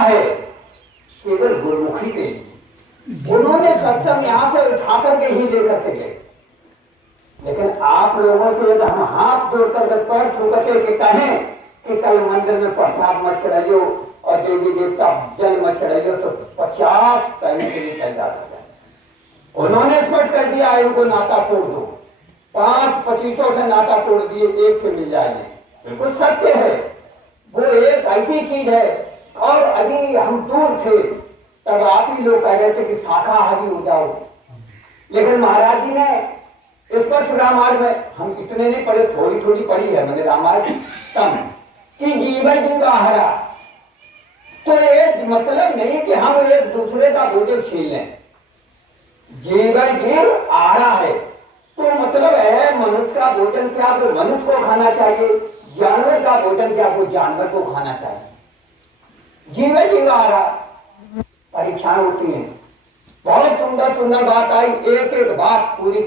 है केवल गुरुमुखी के लिए। उन्होंने सत्संग यहाँ से उठा करके ही लेकर के गए। लेकिन आप लोगों से यदि हम हाथ जोड़ करके पैर छू करके कहें कि कल मंदिर में प्रसाद मत चढ़ाइयो और देवी देवता जल मत चढ़ाइयो तो 50 कहने के लिए तैयार हो जाए। उन्होंने स्पष्ट कर दिया इनको नाता तोड़ दो, 5-25 से नाता तोड़ दिए, एक से मिल जाएंगे। बिल्कुल सत्य है, वो एक ऐसी चीज है। और अभी हम दूर थे तब आप ही लोग कह रहे थे कि शाकाहारी हो जाओ, लेकिन महाराज जी ने इस पर रामायण में हम इतने नहीं पढ़े, थोड़ी थोड़ी पढ़ी है मैंने रामायण कम, कि जीवन जीवाहारा। तो ये मतलब नहीं कि हम एक दूसरे का भोजन छीन लें। जीवन जीव आहारा है तो मतलब है मनुष्य का भोजन क्या तो मनुष्य को खाना चाहिए, जानवर का भोजन क्या तो जानवर को खाना चाहिए। जीवन जीवाहारा परीक्षाएं होती हैं। बहुत सुंदर सुंदर बात आई, एक एक बात पूरी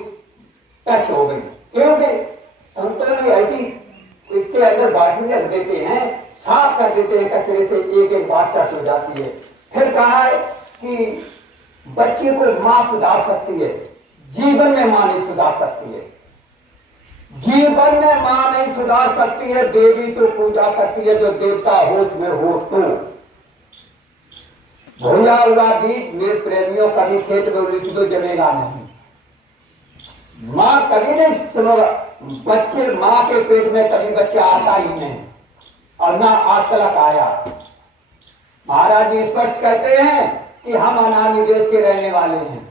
टच हो गई, क्योंकि संतों ने ऐसी इसके अंदर बाटली रख देते हैं, साफ कर देते हैं कचरे से, एक एक बात टच हो जाती है। फिर कहा है कि बच्चे को मां सुधार सकती है, जीवन में मां नहीं सुधार सकती है। जीवन में मां नहीं सुधार सकती है, देवी तो पूजा करती है जो देवता होश में हो। तो भूंजा हुआ बीज मेरे प्रेमियों कभी खेत में उलिच दो जमेगा नहीं। मां कभी नहीं सुनोगा, बच्चे मां के पेट में कभी बच्चा आता ही नहीं और ना आज तक आया। महाराज जी स्पष्ट कहते हैं कि हम अनामी देश के रहने वाले हैं।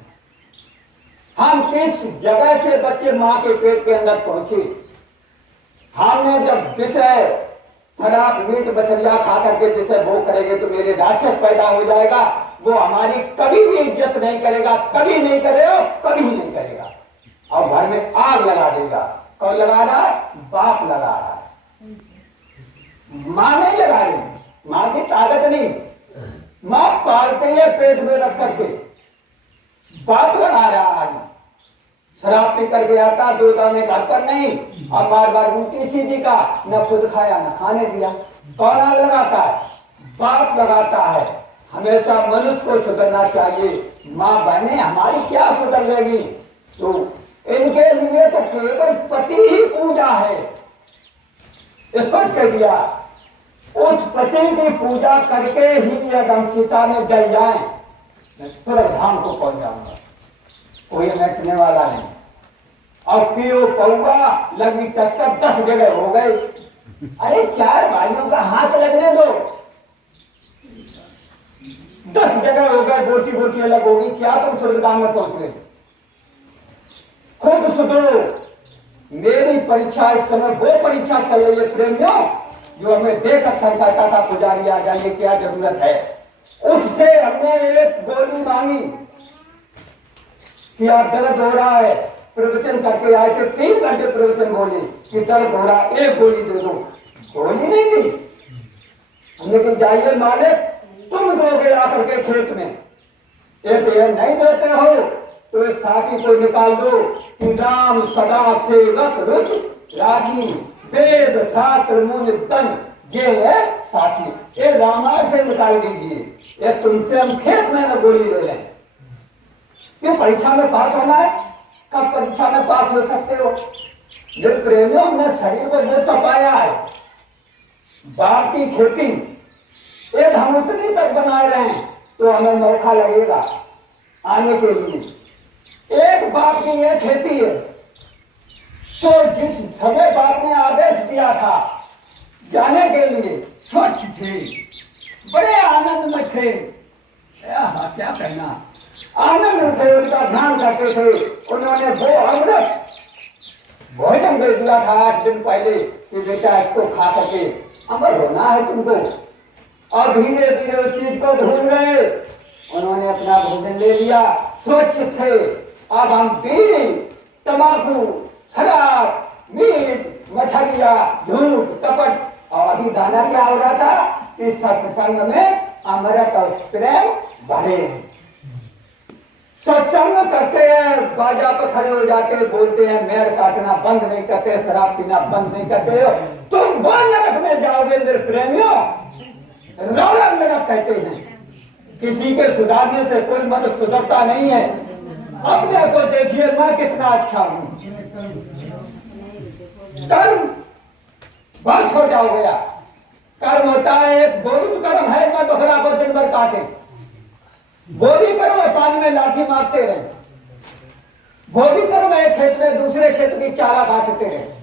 हम किस जगह से बच्चे मां के पेट के अंदर पहुंचे? हमने जब विषय शराब मीट मछलियां खा करके जिसे वो करेंगे तो मेरे राक्षस पैदा हो जाएगा, वो हमारी कभी भी इज्जत नहीं करेगा, कभी नहीं करेगा, कभी नहीं करेगा और घर में आग लगा देगा। कौन लगा रहा है? बाप लगा रहा है, मां नहीं लगा रही। मां की ताकत नहीं, मां पालते है पेट में रख करके, बाप लगा रहा है। शराब पी करके आता, 2 दाने घर पर नहीं और बार बार उल्टी सीधी का, न खुद खाया न खाने दिया। कौन आग लगाता है? बाप लगाता है। हमेशा मनुष्य को सुधरना चाहिए। माँ बहने हमारी क्या सुधर लेगी? तो इनके लिए तो केवल पति ही पूजा है, स्पष्ट कर दिया। उस पति की पूजा करके ही यदि हम चिता में जल जाए स्वर्ग धाम को पहुंच जाऊंगा, कोई मिटने वाला नहीं। और पियो पौवा लगी टक्कर 10 जगह हो गए। अरे 4 भाइयों का हाथ लगने दो, 10 जगह हो गए, बोटी बोटी अलग होगी, क्या तुम स्वर्गधाम में पहुंच गए? खुद सुधरो। मेरी परीक्षा इस समय वो परीक्षा चल रही है प्रेमियों, जो हमें देखकर कहता था पुजारी आ जाइए, क्या जरूरत है? उससे हमने एक गोली मांगी कि आप दर्द हो रहा है, प्रवचन करके आए थे, 3 घंटे प्रवचन बोले कि दर्द हो रहा, एक गोली दे दो। गोली नहीं दी। हमने कहा जाइए मालिक, तुम दोगे आकर के खेत में। एक नहीं देते हो तो एक साथी को निकाल दो कि राम सदा सेवक रुच राजी वेद शास्त्र मूल तन, ये है साथी, ये रामायण से निकाल दीजिए, ये तुमसे हम खेत में न गोली ले लें। ये परीक्षा में पास होना है, कब परीक्षा में पास हो सकते हो? जिस प्रेमियों ने शरीर को बहुत तपाया है, बाप की खेती एक हम उतनी तक बनाए रहे हैं तो हमें मौका लगेगा आने के लिए। एक बाप की ये खेती है, तो जिस समय बाप ने आदेश दिया था जाने के लिए, स्वच्छ थे, बड़े आनंद में थे। क्या कहना, आनंद में थे, उनका ध्यान करते थे। उन्होंने वो अमृत भोजन दे दिया था 8 दिन पहले कि बेटा इसको खा करके अमर होना है तुमको। और धीरे धीरे उस चीज को भूल गए, उन्होंने अपना भोजन ले लिया, स्वच्छ थे। अब हम बीड़ी, तंबाकू, शराब, मीट, मछलिया, झूठ, कपट। और अभी दाना क्या हो रहा था कि सत्संग में अमृत और प्रेम भरे। सत्संग करते हैं, बाजा पर खड़े हो जाते, बोलते हैं, मेड़ काटना बंद नहीं करते, शराब पीना बंद नहीं करते हो, तुम वो नरक में जाओगे मेरे प्रेमियों। रौनक मिनट कहते हैं। किसी के सुधारने से कोई मनुष्य सुधरता नहीं है। अपने को देखिए, मैं कितना अच्छा हूं। कर्म बहुत छोटा हो गया। कर्म होता है एक बोरिंग कर्म है, मैं बकरा को दिन भर काटे। बोरी कर्म है पानी में लाठी मारते रहे। बोरी कर्म है खेत में दूसरे खेत की चारा काटते रहे।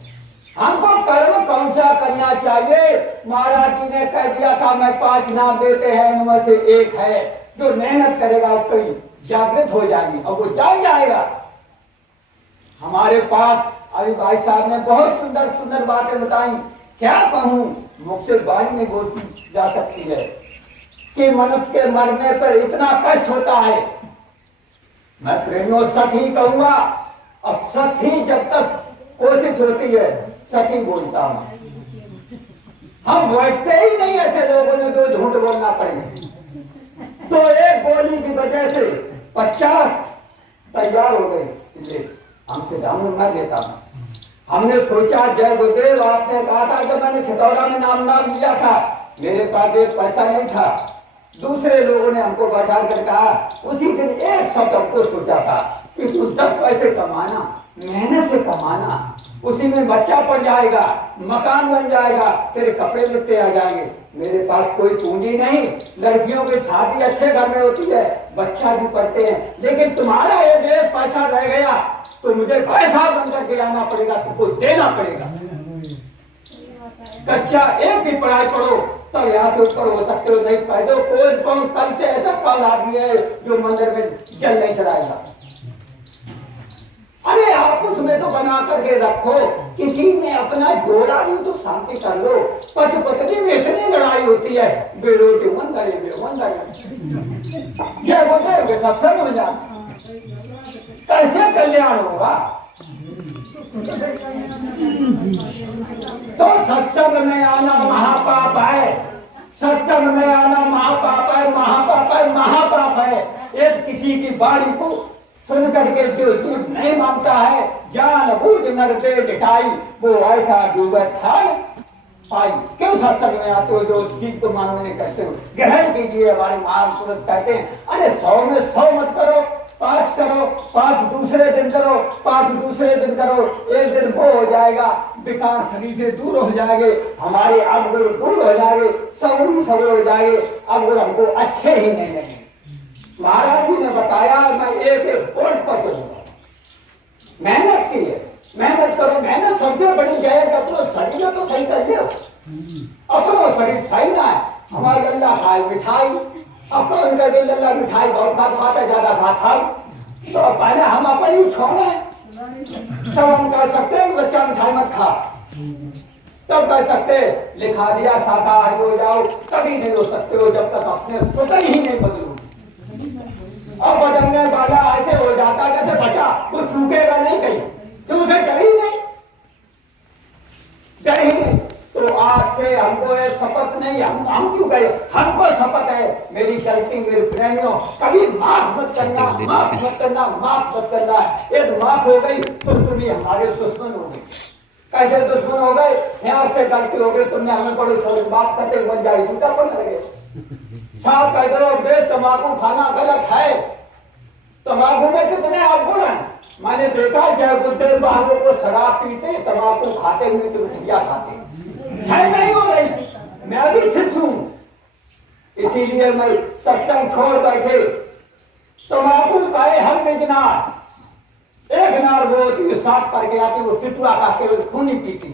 हमको कर्म कौन सा करना चाहिए? महाराज जी ने कह दिया था मैं 5 नाम देते हैं, उनमें से एक है जो मेहनत करेगा उसको जागृत हो जाएगी और वो जाग जाएगा। हमारे पास अभी भाई साहब ने बहुत सुंदर सुंदर बातें बताई। क्या कहूं, मुझसे बाणी नहीं बोलती जा सकती है कि मनुष्य के मरने पर इतना कष्ट होता है। मैं प्रेमियों सच ही कहूंगा, और सच ही जब तक कोशिश होती है सच ही बोलता हूं। हम बैठते ही नहीं ऐसे लोगों में जो झूठ बोलना पड़े। तो एक गोली की वजह से 50 तैयार हो गए। हमसे दामन मैं देता हूं। हमने सोचा जय गुरुदेव, आपने कहा था जब मैंने खितौरा में नाम लिया था, मेरे पास एक पैसा नहीं था। दूसरे लोगों ने हमको बैठा कर कहा, उसी दिन एक शब्द हमको सोचा था कि तू 10 पैसे कमाना, मेहनत से कमाना, उसी में बच्चा पड़ जाएगा, मकान बन जाएगा, तेरे कपड़े लत्ते आ जाएंगे। मेरे पास कोई पूंजी नहीं, लड़कियों की शादी अच्छे घर में होती है, बच्चा भी पढ़ते हैं, लेकिन तुम्हारा ये देश पैसा रह गया तो मुझे पैसा बनकर के आना पड़ेगा, तुमको देना पड़ेगा। कक्षा 1 की पढ़ाई पढ़ो तब यहाँ से ऊपर हो सकते हो, नहीं पैदो कौन कल से ऐसा कौन आदमी है जो मंदिर में जल नहीं चढ़ाएगा। अरे आप उसमें तो बना करके रखो, किसी ने अपना जोड़ा नहीं तो शांति कर लो। पति पत्नी में इतनी लड़ाई होती है, बेरोटी मन क्या बोलते हैं सत्संग में जा, कैसे कल्याण होगा? तो सत्संग में आना महापाप है, सत्संग में आना महापाप है, महापाप है, महापाप है। एक किसी की बाणी को सुन करके जो झूठ नहीं मानता है, जान बूझ नर दे लिटाई, वो ऐसा डूबे खान पाई। क्यों सत्संग में आते हो जो चीज को मानने नहीं करते हो? ग्रहण कीजिए, हमारे महान पुरुष कहते हैं, अरे 100 में 100 मत करो, 5 करो, 5 दूसरे दिन करो, 5 दूसरे दिन करो, एक दिन वो हो जाएगा, विकार शरीर से दूर हो जाएंगे, हमारे अवगुण दूर हो जाएंगे, सगुण हो जाएंगे, अवगुण हमको अच्छे ही नहीं लगेंगे। महाराज जी ने बताया मैं एक बोर्ड पर करूंगा, मेहनत की है, मेहनत करो। मेहनत सबसे बड़ी जाएगी, अपना शरीर तो सही कर लियो, अपना शरीर सही ना है। हमारे अल्लाह खाए मिठाई, अब कौन कर अल्लाह मिठाई बहुत खाता ज्यादा खाता, तो पहले हम अपन ही छोड़े, तब हम कह सकते हैं बच्चा मिठाई मत खा, तब कह सकते लिखा दिया शाकाहारी हो जाओ। कभी नहीं हो सकते हो जब तक अपने स्वतः ही नहीं बदलो। अब बदलने वाला ऐसे हो जाता जैसे बचा वो छूकेगा नहीं कहीं, तो उसे डर ही नहीं, डर ही नहीं। तो आज से हमको ये शपथ नहीं, हम क्यों गए, हमको शपथ है, मेरी गलती मेरे प्रेमियों कभी माफ मत करना, माफ मत करना, माफ मत करना। यदि माफ हो गई तो तुम ही हमारे दुश्मन हो गए। कैसे दुश्मन हो गए? यहाँ से गलती हो गई, तुमने हमें बड़े थोड़ी बात करते बन जाए जूता पड़ लगे। साफ कह दो बे तम्बाकू खाना गलत है, तम्बाकू में कितने अवगुण हैं। मैंने देखा जय गुरुदेव बाबू को शराब पीते, तम्बाकू खाते हुए तो रुपया खाते, नहीं हो रही। मैं भी सिद्ध हूं, इसीलिए मैं सत्संग छोड़ बैठे। तम्बाकू खाए हम बिजनार, एक नार वो होती है साफ करके आती, वो सिटुआ खाते हुए खूनी पीती,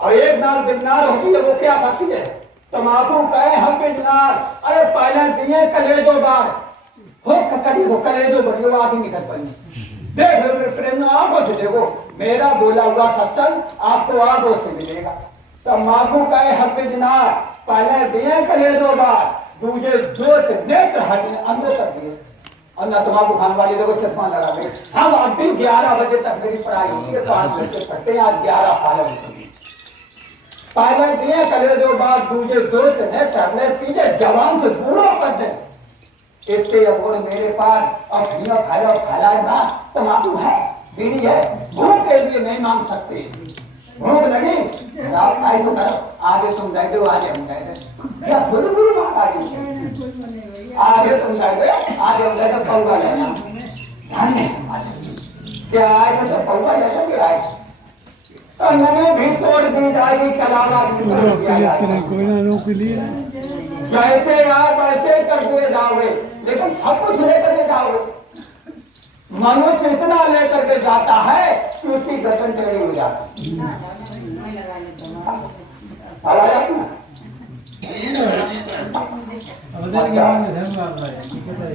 और एक नार बिजनार होती है वो क्या खाती है, तम्बाकू कहे हम बिजनार। अरे पहले दिए कलेजो बार हो कलेजो बनियो बात ही निकल पड़ी। देख लो मेरे प्रेम आंखों से देखो, मेरा बोला हुआ सत्संग आपको आंखों से मिलेगा। तम्बाकू कहे हम बिजनार, पहले दिए कलेजो बार, दूजे जोत नेत्र हटने अंदर तक दिए। और न तम्बाकू खाने वाले लोगों चश्मा लगा गए। हम अब भी 11 बजे तक मेरी पढ़ाई होती है, 5 बजे पढ़ते हैं, आज 11 साल होती है। पहले दिए कलेजो बार, दूजे जोत नेत्र हटने, सीधे जवान से बूढ़ो कर दे। इतने अवगुण मेरे पास, और फैलाए ना, तम्बाकू है, बीड़ी है, भूख के लिए नहीं मांग सकते। भूख लगी आप आई तो करो, आगे तुम गए थे आगे हम गए थे, क्या थोड़ी बुरी बात आ गई, आगे तुम गए थे आगे हम गए थे पौवा लेना, क्या आए थे तो पौवा लेकर के आए, तो मैंने भी तोड़ दी जाएगी, कलावा भी तोड़ दिया जाएगा, जैसे आप ऐसे करके जाओगे, लेकिन सब कुछ लेकर के जाओगे। मनुष्य इतना लेकर के जाता है कि उसकी गर्दन टेढ़ी हो जाती है।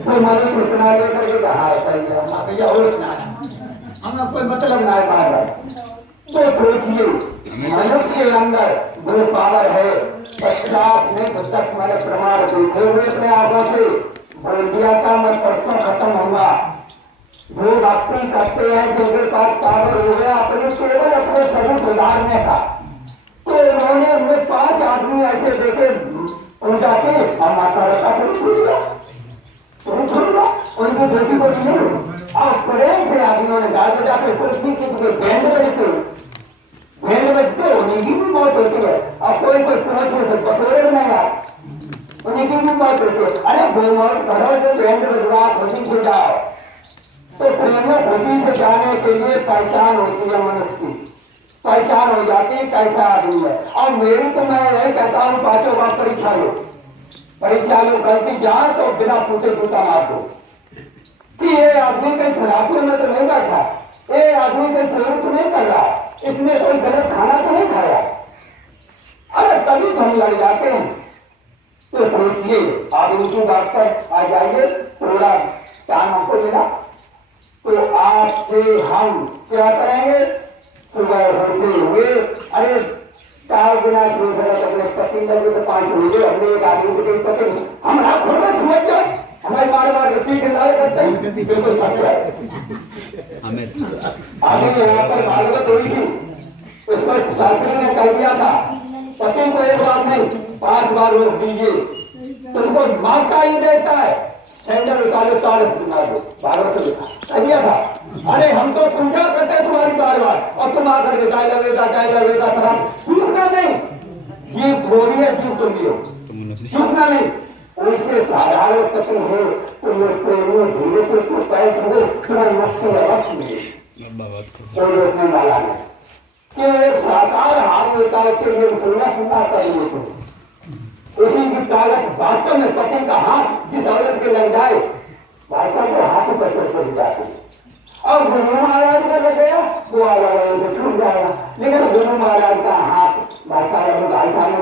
तो मनुष्य इतना लेकर के जहाँ भैया और हमें कोई मतलब ना है। तो सोचिए मनुष्य के अंदर वो पावर है, पश्चात में तक मैंने प्रमाण देखे हुए अपने आंखों से, बोल दिया था मैं परसों खत्म होगा। जो भक्ति करते हैं जिनके पास पावर हो गया अपने केवल अपने शरीर सुधारने का, तो उन्होंने अपने 5 आदमी ऐसे देखे पूजा के और माता रखा उनकी बेटी को नहीं और प्रेम से आदमियों ने गाय बजा के कुर्सी की बैंड बजते उन्हीं की भी मौत होती है, और कोई पहुंचे से बटोरे में नहीं आए, उन्हीं की भी मौत होती है। अरे वो मौत करो जो बैंड बजवा खुशी से जाओ। तो प्रेम खुशी से जाने के लिए पहचान होती है, मनुष्य की पहचान हो जाती है कैसा आदमी है। और मेरी तो मैं यही कहता हूँ 5 बार परीक्षा लो, गलती जहाँ तो बिना पूछे जूता मार दो कि ये आदमी कहीं शराबी में तो नहीं बैठा, ये आदमी कहीं चोरी तो नहीं कर रहा, इसने कोई गलत खाना तो नहीं खाया। अरे तभी तो हम लग जाते हैं। तो सोचिए आदमी की बात पर आ जाइए, थोड़ा टाइम हमको मिला तो आज से हम क्या करेंगे, सुबह होते हुए अरे चार गुना छूट अपने पति लगे तो 5 हुए अपने एक आदमी के पति हमारा खुद में समझ जाए, हमारी बार रिपीट लाए करते हैं, बिल्कुल सच है। आगे यहाँ पर भागवत हुई थी, उस पर शास्त्री ने कह दिया था पति को 1 बार नहीं 5 बार रोक दीजिए, तुमको माता ही देता है, सैंडल उतारो 40 बना दो, भागवत लिखा कह दिया था। अरे हम तो पूजा करते हैं तुम्हारी बार और तुम आकर के गाय लवेदा शराब चूकना नहीं, ये थोड़ी है चूक तुम लियो, चूकना नहीं। उससे साधारण पत्र हो तुम प्रेमियों धीरे से उसको पैर छुए थोड़ा नक्शे अवश्य मिले कोई रोकने वाला नहीं कि एक साकार हाथ होता है उससे सुनना कर लिए थे। उसी की ताकत वास्तव में पति का हाथ जिस औरत के लग जाए वास्तव को हाथ पर चढ़ जाती है। और गुरु महाराज का लग गया वो आवाज छूट जाएगा, लेकिन गुरु महाराज का हाथ भाई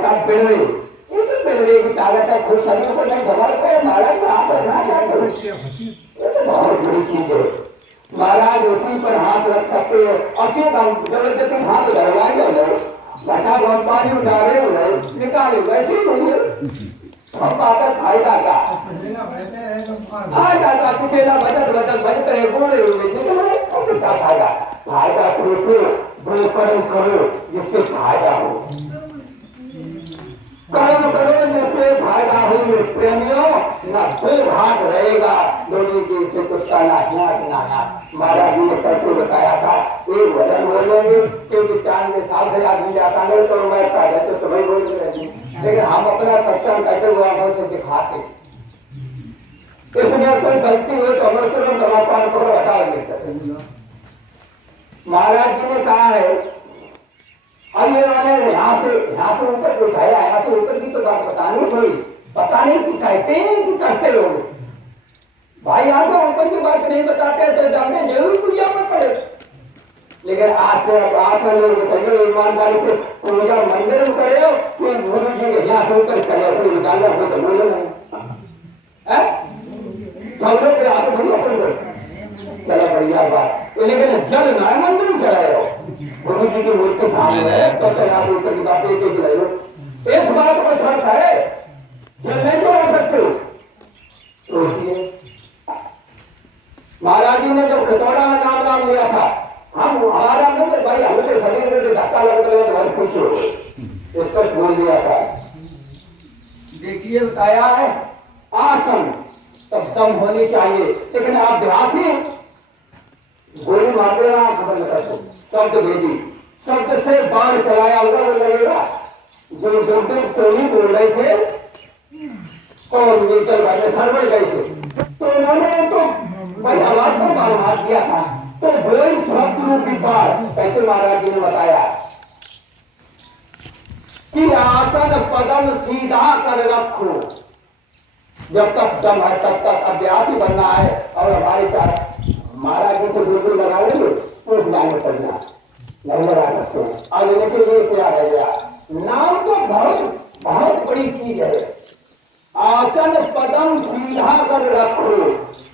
का बिड़वे, ये तो बिड़वे की ताकत है, खुद शरीर को नहीं संभाल पाए महाराज का हाथ रखना चाहिए, ये तो बहुत बड़ी चीज है। महाराज उसी पर हाथ रख सकते हैं और जबरदस्ती हाथ धरवाएंगे बटा गम पानी उठावे निकाले वैसे ही नहीं है। हम बात फायदा का फायदा कुचेला बचत रहे बोले हुए क्या फायदा करो जिससे फायदा हो, करो जिससे फायदा हो। प्रेमियों न फिर भाग रहेगा लोगों की से कुछ का ना महाराज जी ने कैसे बताया था, एक वजन बोलेंगे क्योंकि 4 के साल से आदमी जाता नहीं तो मैं पहले तो तुम्हें बोल रहे, लेकिन हम अपना सत्संग कैसे हुआ से दिखाते, इसमें कोई गलती हो तो हमें तुरंत समापन को हटा देते। महाराज जी ने कहा है अब ये मैंने यहाँ से ऊपर उठाया, यहाँ से ऊपर की तो बात बतानी कि कहते हैं कि करते हो भाई, यहाँ तो ऊपर की बात नहीं बताते तो जाने जरूर पूजा में पड़े। लेकिन आज से आप लोग बताइए ईमानदारी से पूजा मंदिर में करे हो कि गुरु जी के यहाँ से ऊपर करे कोई निकालना हो तो बोलो नहीं सब लोग हाथ भूलो चलो बढ़िया बात, लेकिन जल ना मंदिर में चढ़ाए हो गुरु जी की मूर्ति सामने है तो आप ऊपर की बात एक लाई हो, इस बात को फर्क है जल नहीं चढ़ा सकते। महाराज जी ने जब खतौड़ा में नाम लिया था हम हमारा मतलब भाई हल्के शरीर में धक्का लग रहा है तो भाई खुश हो इस पर बोल दिया था। देखिए बताया है आसन तब दम होनी चाहिए, लेकिन आप ध्यान से गोली मारते ना खबर लगा शब्द भेजी शब्द से बाण चलाया होगा वो लगेगा। जो दुर्बल टोनी बोल रहे थे और मिनिस्टर वाले सरवर गए थे, तो उन्होंने तो भाई आवाज पर बाण मार दिया था। तो वही शब्द रूपी बाण कैसे महाराज जी ने बताया कि आसन पदम सीधा कर रखो। जब तक दम है तब तक अभ्यास ही बनना है। और हमारे साथ महाराज जी से बिल्कुल लगा लेंगे तो लाने पड़ना नहीं लगा सकते। और लेने के लिए क्या है गया नाम तो बहुत बहुत बड़ी चीज है। आसन पदम सीधा कर रखो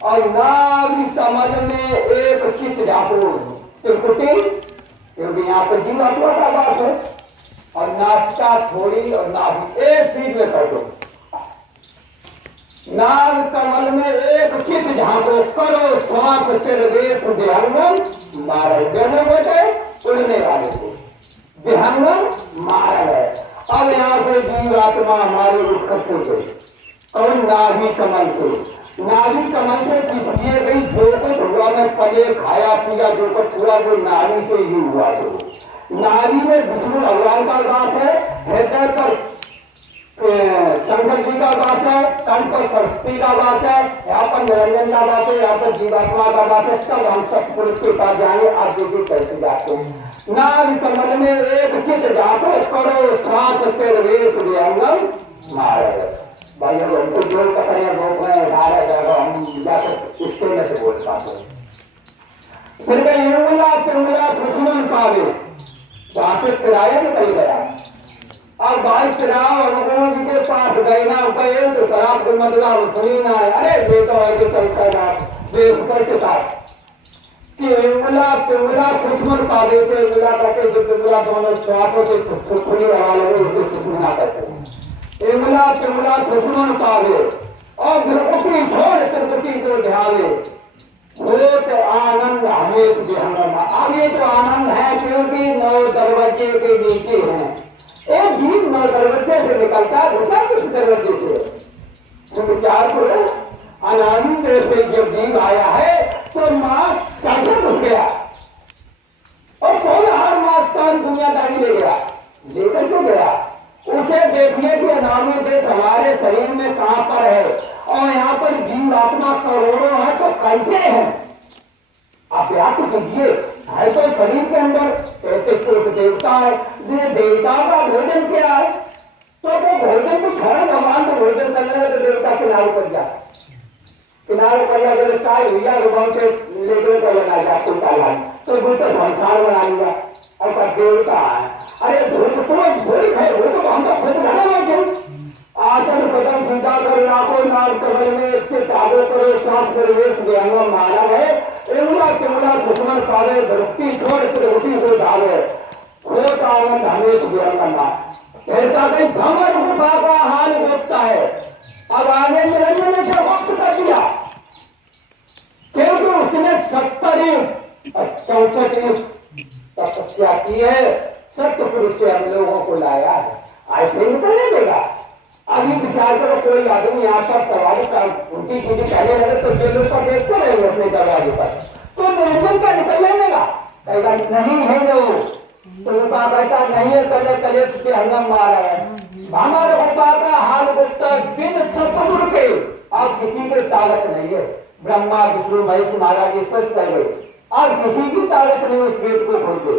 और नाभि कमल में एक चित जाको। त्रिकुटी क्योंकि यहाँ पर जीवात्मा का बात है और नाभि थोड़ी और नाभि एक सीध में कर दो। नाग कमल में एक चित झांको करो श्वास देश विहंगम मारल। दोनों बेटे उड़ने वाले थे, विहंगम मारल है। अब यहाँ से जीवात्मा हमारे उठ करते थे और नाभि कमल से, नाभि कमल से किसलिए गई जो कुछ हुआ में पले खाया पिया जो कुछ हुआ वो नाभि से ही हुआ। जो नाभि में विष्णु भगवान का वास है, हृदय पर शंकर जी का वास है, तन पर सरस्वती का वास है, यहाँ पर निरंजन का वास है, यहाँ पर जीवात्मा का वास है। सब हम सब पुरुष के पास जाएंगे। आप देखिए कैसे जाते हैं। नाभि कमल में एक चित जातो करो श्वास वेश विहंगम मारे। भाई अब हमको जोर पकड़े रोक रहे हैं हम जाकर इसके में से बोल पाते। फिर मैं इंगला पिंगला दुश्मन पावे वहां से किराया निकल गया। अब भाई किराया अनुगुण जी के पास गए ना गए तो शराब के मतलब सुनी ना। अरे बेटा ऐसे चलता ना देश के साथ कि इंगला पिंगला दुश्मन पावे से इंगला करके जो पिंगला दोनों स्वास्थों से सुखनी लगा लगे उसे सुखना करते हैं। इंगला पिंगला दुश्मन पावे और त्रिकुटी छोड़ त्रिकुटी को ध्याने बहुत आनंद हमें विहंगम। अब ये तो आनंद है क्योंकि 9 दरवाजे के नीचे है। एक जीव 9 दरवाजे से निकलता है, दूसरा किस दरवाजे से। तो विचार करो अनामी में से जब जीव आया है तो मां कैसे घुस गया और कौन हर मास्तान दुनियादारी ले गया, लेकर क्यों गया। उसे देखने की अनामी देश हमारे शरीर में कहां पर है और यहाँ पर जीव आत्मा करोड़ों है तो कैसे है। आप याद कीजिए है तो शरीर के अंदर कैसे एक देवता है। ये देवता का भोजन क्या है तो वो भोजन को छोड़ भगवान को भोजन करने तो देवता किनारे पर जाए, किनारे पर जाकर काय भैया भगवान से लेकर कर लगा जाए तो वो तो संसार बना लिया और देवता है। अरे भोज तो भोज है वो तो हम तो खुद बने हुए। आसन पदम सीधा कर लाखों नाग कमल में इसके ताबो करो श्वास वेश विहंगम मारा है। इंगला पिंगला दुश्मन पावे धरती छोड़ त्रिकुटी को धावे बहुत आनंद हमें विहंगम। ऐसा कहीं भंवर गुफा का हाल होता है। अब आगे निरंजन ने वक्त कर दिया क्योंकि उसने 64 तपस्या की है। सत्य पुरुष से हम लोगों को लाया है, ऐसे निकलने देगा। अभी विचार करो कोई आदमी यहाँ पर सवारी उल्टी सीधी कहने लगे तो जो लोग देखते रहेंगे अपने दरवाजे पर तो निरंजन का निकलने देगा, कहेगा नहीं है वो तो कहता नहीं है कले कले से हंगम मारा है। हमारे उपा का हाल गुप्ता बिन सतगुरु के अब किसी के ताकत नहीं है। ब्रह्मा विष्णु महेश महाराज स्पष्ट कर गए और किसी की ताकत नहीं उस गेट को खोलते।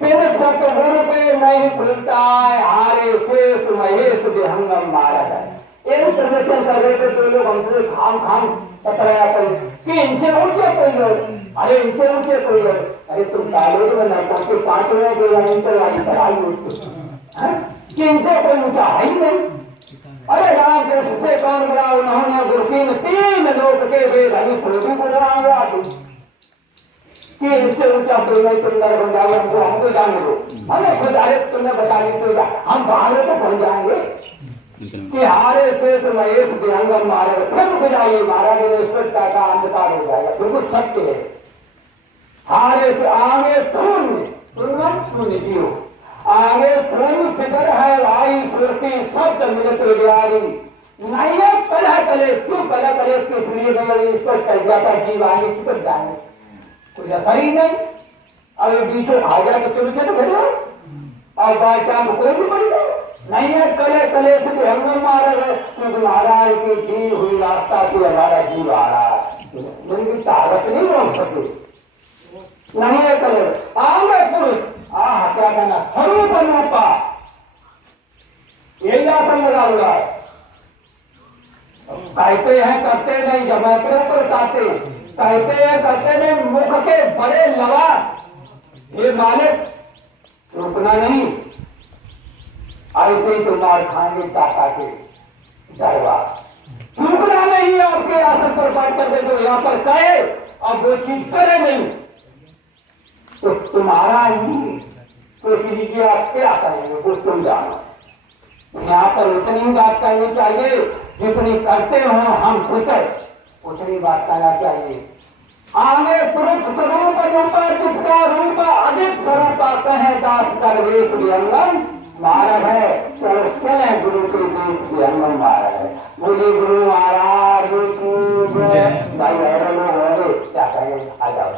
बिन सतगुरु के नहीं खुलता है हारे शेष महेश विहंगम मारा है। एक प्रदर्शन कर रहे थे तो लोग हमसे खाम खाम पकड़ाया करें कि इनसे ऊंचे कोई लोग, अरे इनसे ऊंचे कोई लोग। अरे तुम कॉलेज में न पहुंचे 5 मिनट के इंटर वाली पढ़ाई कि इनसे कोई ऊंचा है ही नहीं। अरे राम कृष्ण से कौन बड़ा उन्होंने गुरुकीन 3 लोग के वेद हरी फुलभी को दरांगा कि इनसे ऊंचा कोई नहीं। तुम नर बन जाओ हमको जाने दो, हमें खुद अरे तुमने बता दी तो हम बाहर तो बन जाएंगे कि हारे शेष महेश विहंगम मारे फिर बुझाइए। महाराज ने स्पष्टता का अंधकार हो जाएगा, बिल्कुल सत्य है। हारे से आगे शून्य जीव आगे शून्य फिकर है भाई श्रुति शब्द मिलत व्यारी नहीं है कलह कलेश क्यों कलह कलेश के इसलिए स्पष्ट कर जाता जीव आगे चिपक जाए कोई असर ही नहीं। अब ये बीचों खा गया तो तुम से तो भेजो और बाई चांस कोई भी पड़ी जाए नहीं है। कले कले से हम मारे गए क्योंकि महाराज की दी हुई रास्ता से हमारा जीव आ रहा है। उनकी ताकत नहीं रोक सके नहीं है कले आगे पुरुष आह क्या कहना स्वरूप अनुपा यही आसन लगा हुआ है। कहते हैं करते नहीं जब अपने ऊपर कहते कहते हैं करते नहीं मुख के बड़े लवा ये मालिक रुकना नहीं ऐसे ही तो मार खाएंगे टाटा के दरबार रुकना नहीं आपके आसन पर बैठ करके जो यहाँ पर कहे अब वो चीज करे नहीं तो तुम्हारा ही सोच लीजिए आप क्या कहेंगे वो तुम जानो। यहाँ पर उतनी बात करनी चाहिए जितनी करते हो हम सोचे उतनी बात करना चाहिए। आगे पुरुष स्वरूप रूपा जिसका रूप अधिक स्वरूप कहे दास सर्वेश व्यंगम मार्ग है। चलो चले गुरु के देश व्यंगम मार्ग है। बोले गुरु महाराज की भाई ऐसे लोग होंगे क्या कहेंगे आ जाओ।